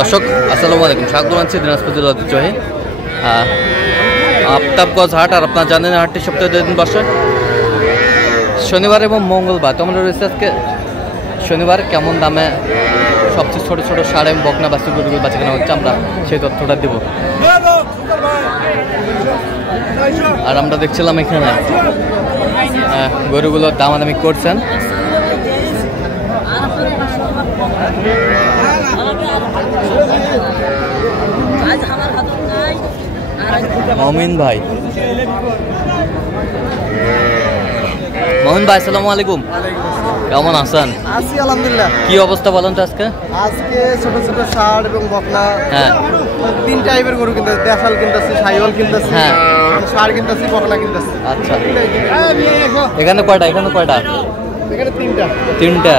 দর্শক আসসালামু আলাইকুম, স্বাগত জানাচ্ছি দিনাজপুর জেলার ঐতিহ্যবাহী আফতাবগঞ্জ হাট। আর আপনারা জানেন হাটটি সপ্তাহে 2 দিন বসে, শনিবার এবং মঙ্গলবার। তো আমরা রয়েছে আজকে শনিবার। কেমন দামে সবচেয়ে ছোটো ছোটো ষাঁড় এবং বকনা বাছুর গরুগুলো বাচ্চা কেনা হচ্ছে, আমরা সেই তথ্যটা দেব। আর আমরা দেখছিলাম এখানে গরুগুলোর দামাদামি করছেন। মমিন ভাই, মমিন ভাই আসসালামু আলাইকুম, কেমন আছেন? আছি আলহামদুলিল্লাহ। কি অবস্থা বলেন তো আজকে? আজকে ছোট ছোট ষাঁড় এবং বকনা, হ্যাঁ 3 টাইপের গরু কিনতেছি। দেশাল কিনতেছি, সাইওয়াল কিনতেছি, হ্যাঁ ষাঁড় কিনতেছি, বকনা কিনতেছি। আচ্ছা, এখানে কয়টা? এখানে কয়টা? এখানে 3টা। 3টা।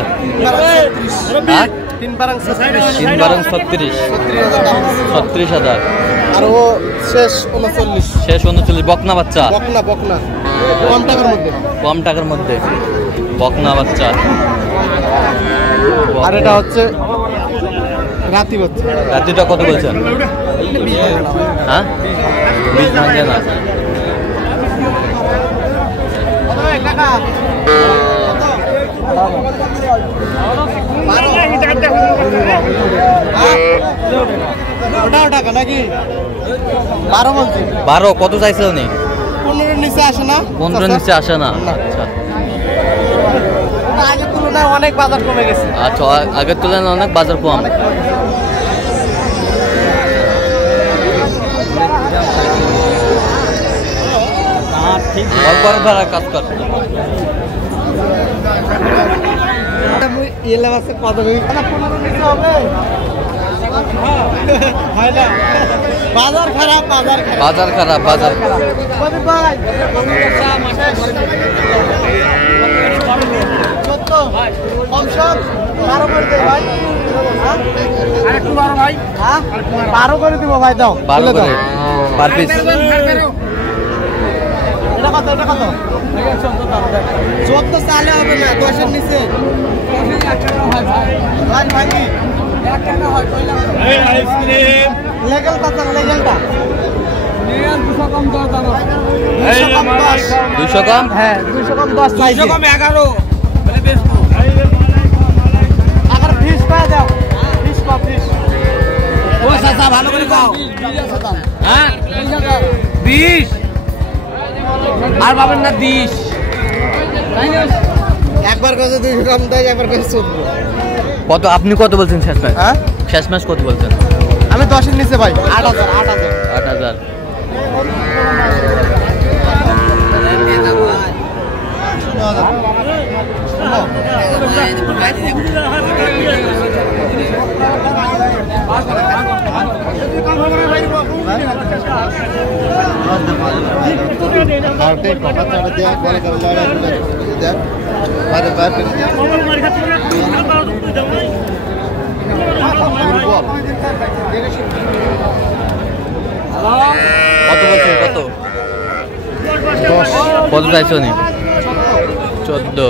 3 পারাং 36। 3 বারং 36, 36,000। আর ও শেষ 39। শেষ 39। বকনা বাচ্চা? বকনা বকনা কম টাকার মধ্যে। কম টাকার মধ্যে বকনা বাচ্চা। আর এটা হচ্ছে রাতি বাচ্চা। রাতিটা কত বলছেন? হ্যাঁ 20 ভাঙে না। টাকা নাকি 12 বলছি। 12 কত চাইছে উনি? 15-র নিচে আসে না। 15-র নিচে আসে না। আচ্ছা, আগের তুলনায় অনেক বাজার কমে গেছে। আচ্ছা, আগের তুলনায় অনেক বাজার কম। অল্প ভাড়া কাজ কর। বাজার খারাপ, বাজার খারাপ, বাজার বারো করে দিব ভাই। দাও 12 করে পার পিস। এটা কত? এটা কত? 14 চালে হবে না, 10-এর নিচে। লেগেল কত? লেগেলটা 200 কম। হ্যাঁ 200 কম 10 চাইছি। 11 আবার ফিস পায় দাও। ফিস পা ফিস। ও চাচা ভালো করে দাও। হ্যাঁ 20 আর পাবেন না 20। একবার কত 200 কম দেয়, একবার কত 14। কত আপনি কত বলছেন শেষ ম্যাচ? হ্যাঁ শেষ ম্যাচ কত বলছেন? আমি 10-এর নিচে ভাই। 8,000। 8,000। কত বলছেন? কত কত চাইছো নি? 14।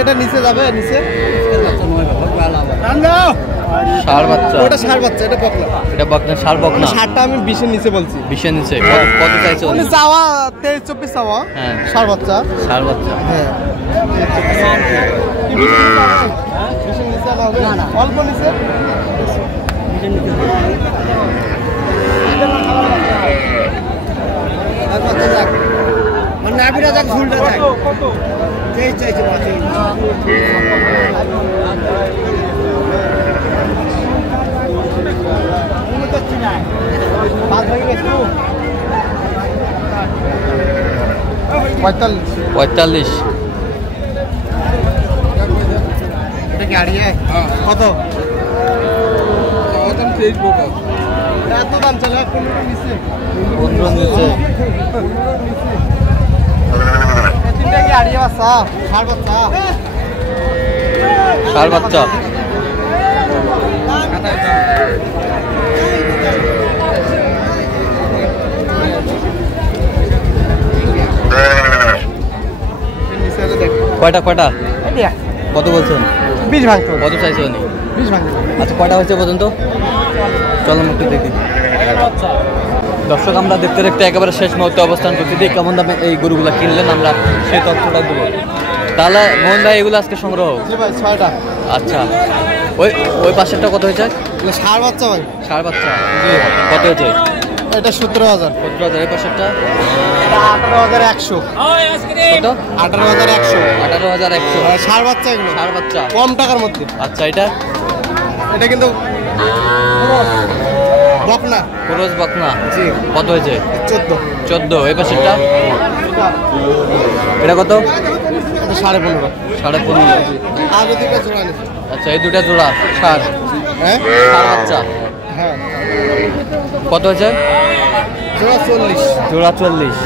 এটা নিচে যাবে, নিচে ষাঁড় বাচ্চা। ওটা ষাঁড় বাচ্চা, এটা বকনা। এটা বকনা, ষাঁড় বকনা। ষাঁড়টা আমি 20-এর নিচে বলছি। 20-এর নিচে। কত চাইছো? উনি চাওয়া 23-24 চাওয়া। হ্যাঁ ষাঁড় বাচ্চা। ষাঁড় বাচ্চা। হ্যাঁ 20-এর নিচে না হবে, অল্প নিচে। মানে নাবিরা যাক ঝুলটা যাক। যেই চাইছে বাজে। পঁয়তাল্লিশ। এটা কি আড়িয়ে? কত? এত দাম চলে 15 নিচে। 15 নিচে। তিনটা কি আড়িয়ে বাচ্চা? ষাঁড় বাচ্চা। ষাঁড় বাচ্চা। কয়টা কয়টা এটা কত বলছেন? 20 ভাঙতো, কত চাইছে উনি? 20 ভাঙতো। আচ্ছা কয়টা হয়েছে পর্যন্ত? চলো একটু দেখি। দর্শক আমরা দেখতে দেখতে একেবারে শেষ মুহূর্তে অবস্থান করছি। দেখি কেমন দামে এই গরুগুলা কিনলেন, আমরা সেই তথ্যটা দেবো। তাহলে মোহন ভাই এগুলো আজকে সংগ্রহ। জি ভাই 6টা। আচ্ছা ওই ওই পাশেরটা কত হয়েছে? এটা ষাঁড় বাচ্চা ভাই। ষাঁড় বাচ্চা কত হয়েছে? এটা 17,000। 17,000। এই পাশেরটা এটা 18,100। কত? 18,100। 18,100। ষাঁড় বাচ্চা এগুলো ষাঁড় বাচ্চা কম টাকার মধ্যে। আচ্ছা এটা এটা কিন্তু বকনা। খরচ বকনা জি কত হয়েছে? 14। 14। এই পাশেরটা এটা কত? এটা 15.5। 15.5। আর ওদিকে জোড়া নিচ্ছে। আচ্ছা এই দুটা জোড়া ষাঁড় হ্যাঁ ষাঁড় বাচ্চা হ্যাঁ, কত হয়েছে? জোড়া 40। জোড়া 40।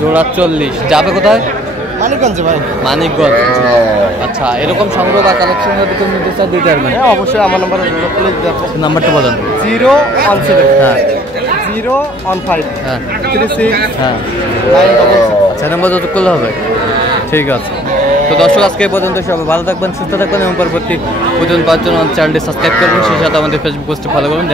জোড়া 40 যাবে কোথায়? মানিকগঞ্জে ভাই। মানিকগঞ্জ। আচ্ছা এরকম সংগ্রহ বা কালেকশন যদি কেউ নিতে চায় দিতে পারবেন। হ্যাঁ অবশ্যই আমার নাম্বারে যোগাযোগ করলে দিতে পারবো। নাম্বারটা বলেন। 017 হ্যাঁ 015 হ্যাঁ 36 হ্যাঁ 966। আচ্ছা নাম্বার যত করলে হবে। ঠিক আছে। তো দর্শক আজকে এই পর্যন্ত সবাই ভালো থাকবেন, সুস্থ থাকবেন এবং পরবর্তী প্রতিদিন পাওয়ার জন্য চ্যানেলটি সাবস্ক্রাইব করবেন। সেই সাথে আমাদের ফেসবুক পোস্টে ফলো করবেন।